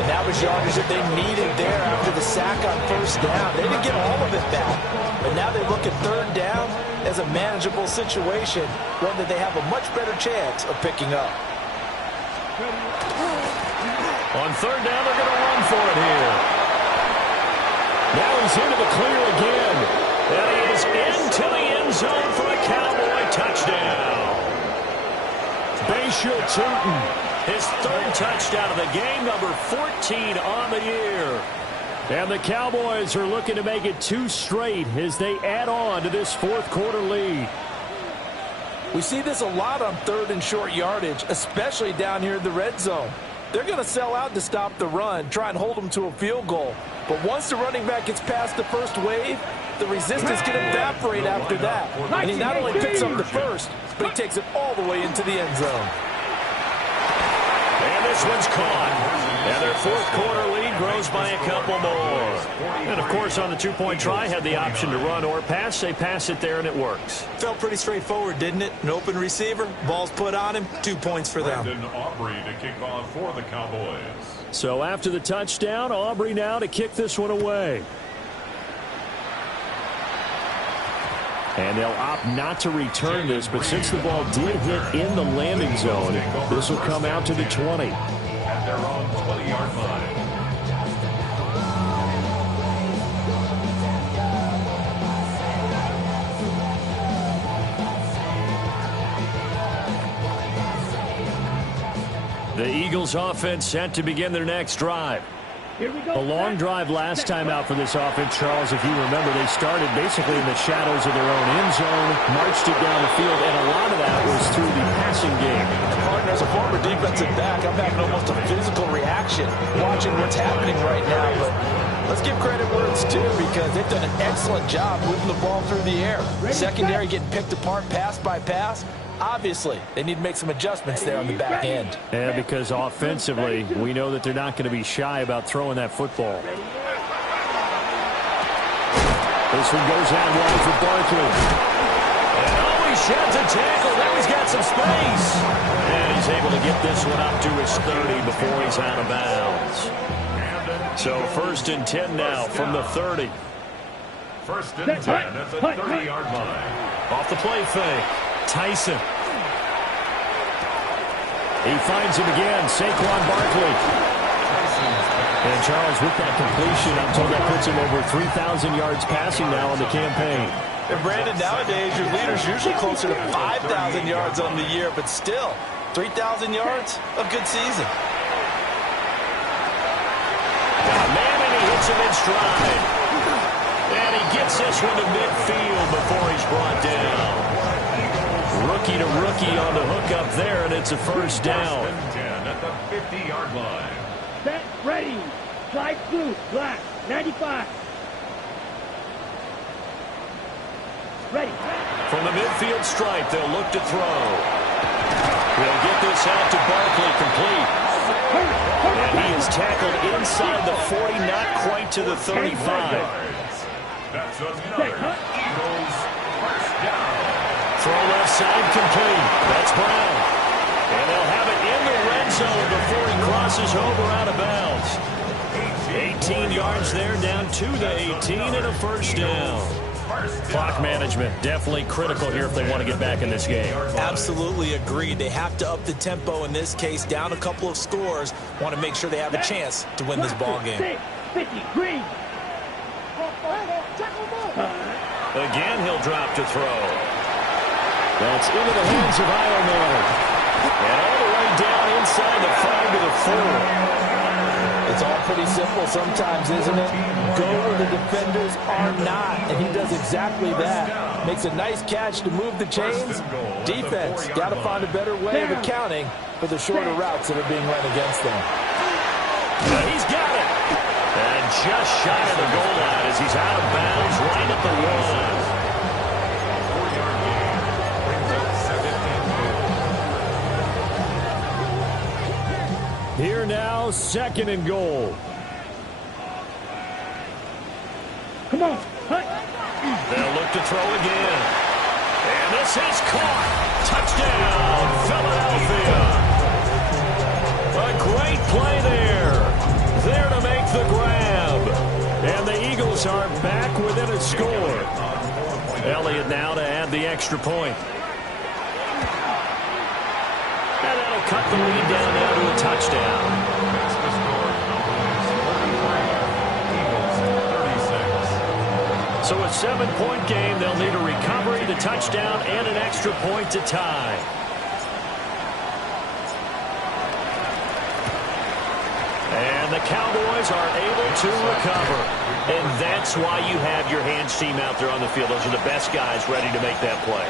And that was yardage that they needed there after the sack on first down. They didn't get all of it back, but now they look at third down as a manageable situation, one that they have a much better chance of picking up. On third down, they're going to run for it here. Now he's into the clear again. And he is into the end zone for a Cowboy touchdown. Bayshore Tootin, his third touchdown of the game, number 14 on the year. And the Cowboys are looking to make it 2 straight as they add on to this fourth quarter lead. We see this a lot on third and short yardage, especially down here in the red zone. They're going to sell out to stop the run, try and hold them to a field goal. But once the running back gets past the first wave, the resistance can evaporate after that. And he not only picks up the first, but he takes it all the way into the end zone. And this one's caught. And their fourth quarter lead grows by a couple more. And, of course, on the two-point try, had the option to run or pass. They pass it there, and it works. Felt pretty straightforward, didn't it? An open receiver, ball's put on him, 2 points for them. Brandon Aubrey to kick off for the Cowboys. So after the touchdown, Aubrey now to kick this one away. And they'll opt not to return this, but since the ball did hit in the landing zone, this will come out to the 20. At their own 20-yard line. The Eagles offense set to begin their next drive. Here we go. A long drive last time out for this offense, Charles. If you remember, they started basically in the shadows of their own end zone, marched it down the field, and a lot of that was through the passing game. Partner, as a former defensive back, I'm having almost a physical reaction watching what's happening right now. But let's give credit where it's due, because they've done an excellent job moving the ball through the air. Secondary getting picked apart pass by pass. Obviously, they need to make some adjustments there on the back end. Yeah, because offensively, we know that they're not going to be shy about throwing that football. This one goes out wide for Barkley. And he sheds a tackle. Now he's got some space. And he's able to get this one up to his 30 before he's out of bounds. So 1st and 10 now from the 30. 1st and 10 at the 30-yard line. Off the play fake. Tyson. He finds him again, Saquon Barkley. And Charles, with that completion, I'm told that puts him over 3,000 yards passing now on the campaign. And Brandon, nowadays, your leader's usually closer to 5,000 yards on the year, but still, 3,000 yards, a good season. Man, and he hits him in stride. And he gets this one to midfield before he's brought down. Rookie to rookie on the hook up there, and it's a first down. 10 at the 50-yard line. Set, ready. Slide through, black, 95. Ready. From the midfield stripe, they'll look to throw. They'll get this out to Barkley, complete. And he is tackled inside the 40, not quite to the 35. That's another Eagles first down. Throw left side, complete. That's Brown. And they'll have it in the red zone before he crosses over out of bounds. 18 yards there, down to the 18, and a first down. Clock management definitely critical here if they want to get back in this game. Absolutely agreed. They have to up the tempo in this case, down a couple of scores. Want to make sure they have a chance to win this ball game. 50, green. Again, he'll drop to throw. That's into the hands of Ironman. And all the way down inside the 5 to the 4. It's all pretty simple sometimes, isn't it? Go where the defenders are not, and he does exactly that. Makes a nice catch to move the chains. Defense, got to find a better way of accounting for the shorter routes that are being run against them. He's got it. And just shy of the goal line as he's out of bounds right at the 1. Here now, 2nd and goal. Come on. They'll look to throw again. And this is caught. Touchdown, Philadelphia. A great play there. There to make the grab. Eagles are back within a score. Elliott now to add the extra point. And that'll cut the lead down now to a touchdown. So a 7-point game. They'll need a recovery, the touchdown, and an extra point to tie. And the Cowboys are able to recover. And that's why you have your hands team out there on the field. Those are the best guys ready to make that play.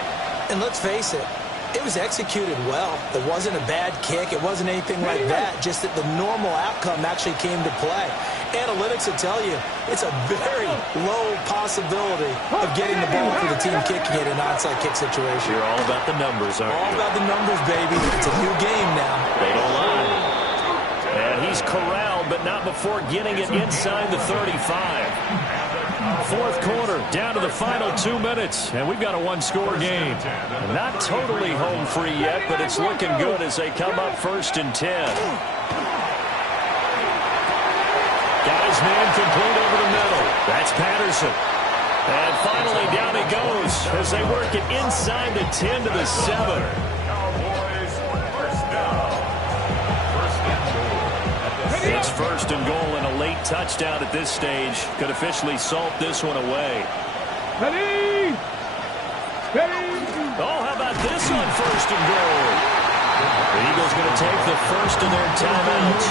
And let's face it, it was executed well. It wasn't a bad kick. It wasn't anything like that. Just that the normal outcome actually came to play. Analytics will tell you it's a very low possibility of getting the ball for the team kicking it in an onside kick situation. You're all about the numbers, aren't you? All about the numbers, baby. It's a new game now. They don't lie. And he's corralled, but not before getting it inside the 35. Fourth quarter, down to the final 2 minutes, and we've got a one-score game. Not totally home free yet, but it's looking good as they come up 1st and 10. Guys, man complete over the middle. That's Patterson. And finally, down he goes as they work it inside the 10 to the 7. It's 1st and goal and a late touchdown at this stage. Could officially salt this one away. Ready? Ready? Oh, how about this one, 1st and goal? The Eagles going to take the first of their timeouts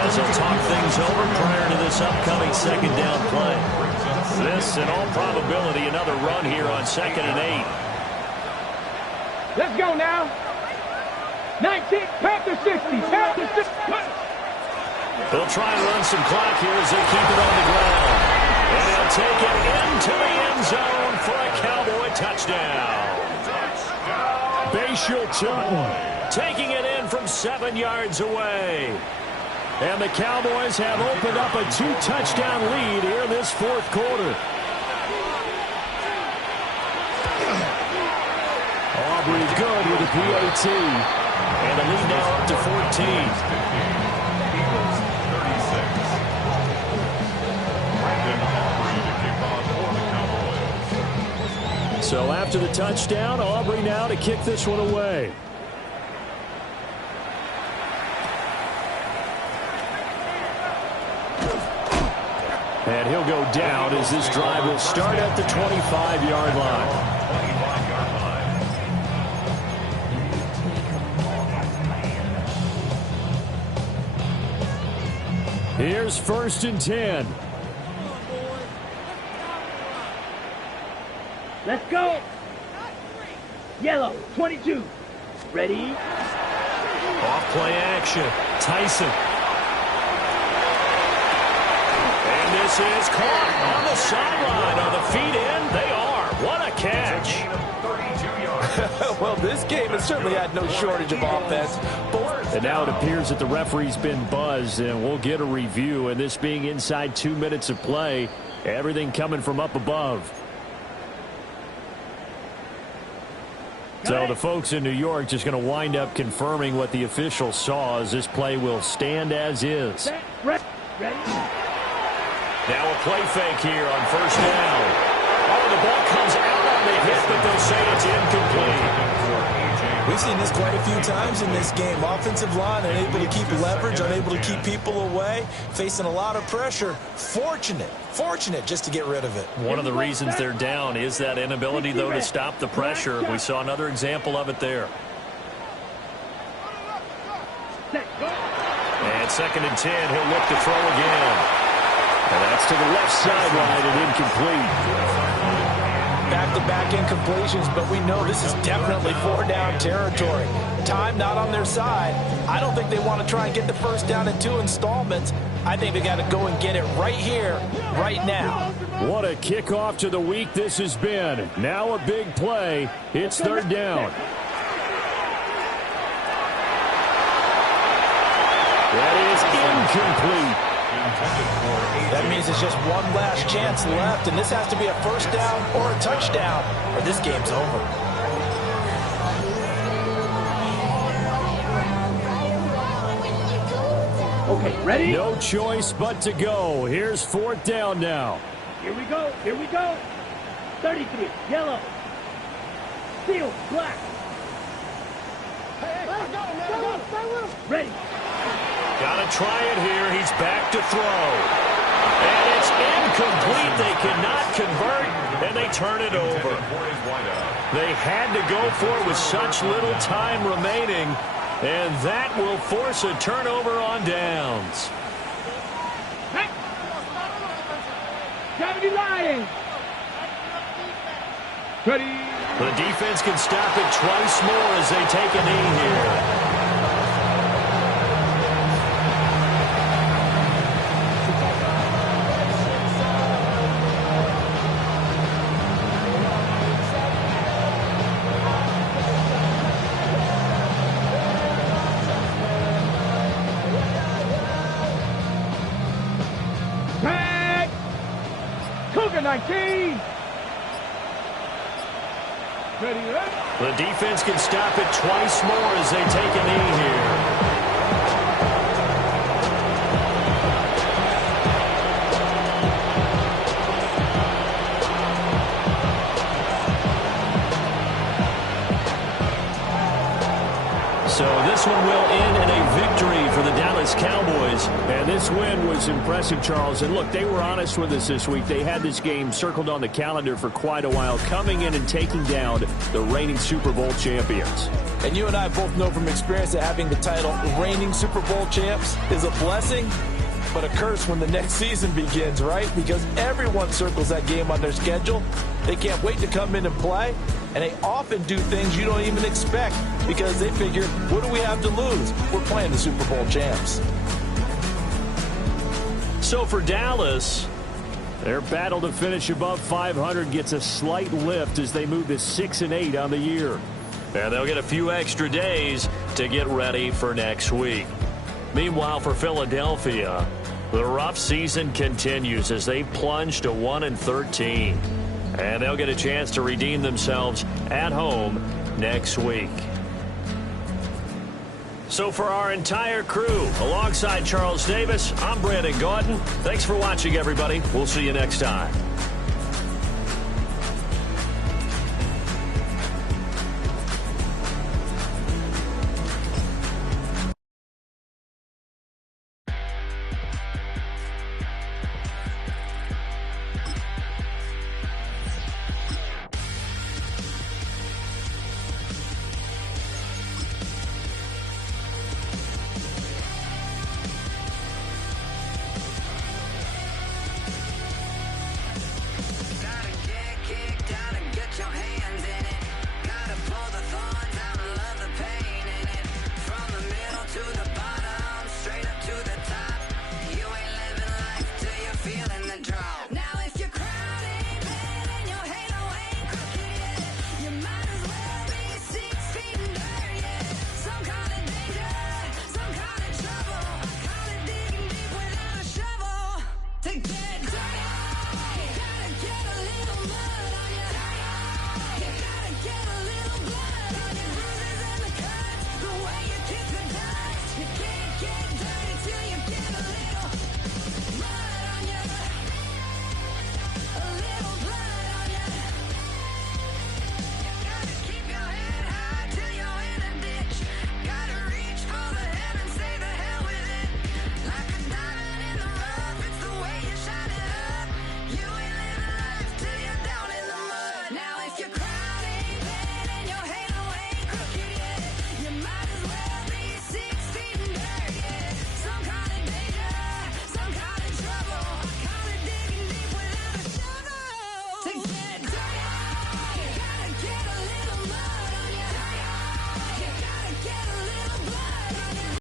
as they'll talk things over prior to this upcoming 2nd down play. This, in all probability, another run here on 2nd and 8. Let's go now. 19, Panther 60, Panther 60. They'll try and run some clock here as they keep it on the ground. And they'll take it into the end zone for a Cowboy touchdown. Bashal taking it in from 7 yards away. And the Cowboys have opened up a 2-touchdown lead here in this 4th quarter. Aubrey good with the PAT. And the lead now up to 14. So after the touchdown, Aubrey now to kick this one away. And he'll go down as this drive will start at the 25-yard line. Here's 1st and 10. Let's go. Yellow, 22. Ready? Off play action. Tyson. And this is caught on the sideline. Are the feet in? They are. What a catch. Well, this game has certainly had no shortage of offense. And now it appears that the referee's been buzzed, and we'll get a review. And this being inside 2 minutes of play, everything coming from up above. So the folks in New York just going to wind up confirming what the official saw as this play will stand as is. Ready? Now a play fake here on 1st down. Oh, the ball comes out on the hit, but they'll say it's incomplete. We've seen this quite a few times in this game. Offensive line unable to keep leverage, unable to keep people away, facing a lot of pressure. Fortunate just to get rid of it. One of the reasons they're down is that inability, though, to stop the pressure. We saw another example of it there. And 2nd and 10, he'll look to throw again. And that's to the left sideline and incomplete. Back-to-back incompletions, but we know this is definitely 4-down territory. Time not on their side. I don't think they want to try and get the first down in 2 installments. I think they got to go and get it right here, right now. What a kickoff to the week this has been. Now a big play. It's 3rd down. That is incomplete. That means it's just one last chance left, and this has to be a first down or a touchdown, or this game's over. Okay, ready? No choice but to go. Here's 4th down now. Here we go. Here we go. 33, yellow. Steel, black. Hey, let's go, man. Ready. Got to try it here. He's back to throw. And it's incomplete. They cannot convert, and they turn it over. They had to go for it with such little time remaining, and that will force a turnover on downs. Hey. Gravity Lions. Ready. The defense can stop it twice more as they take a knee here. Tag. Cougar 19. The defense can stop it twice more as they take a knee here. So this one will end in a victory for the Dallas Cowboys. And this win was impressive, Charles. And look, they were honest with us this week. They had this game circled on the calendar for quite a while, coming in and taking down the reigning Super Bowl champions. And you and I both know from experience that having the title reigning Super Bowl champs is a blessing, but a curse when the next season begins, right? Because everyone circles that game on their schedule. They can't wait to come in and play, and they often do things you don't even expect because they figure, what do we have to lose? We're playing the Super Bowl champs. So for Dallas, their battle to finish above 500 gets a slight lift as they move to 6-8 on the year. And they'll get a few extra days to get ready for next week. Meanwhile, for Philadelphia, the rough season continues as they plunge to 1-13. And they'll get a chance to redeem themselves at home next week. So for our entire crew, alongside Charles Davis, I'm Brandon Gautin. Thanks for watching, everybody. We'll see you next time.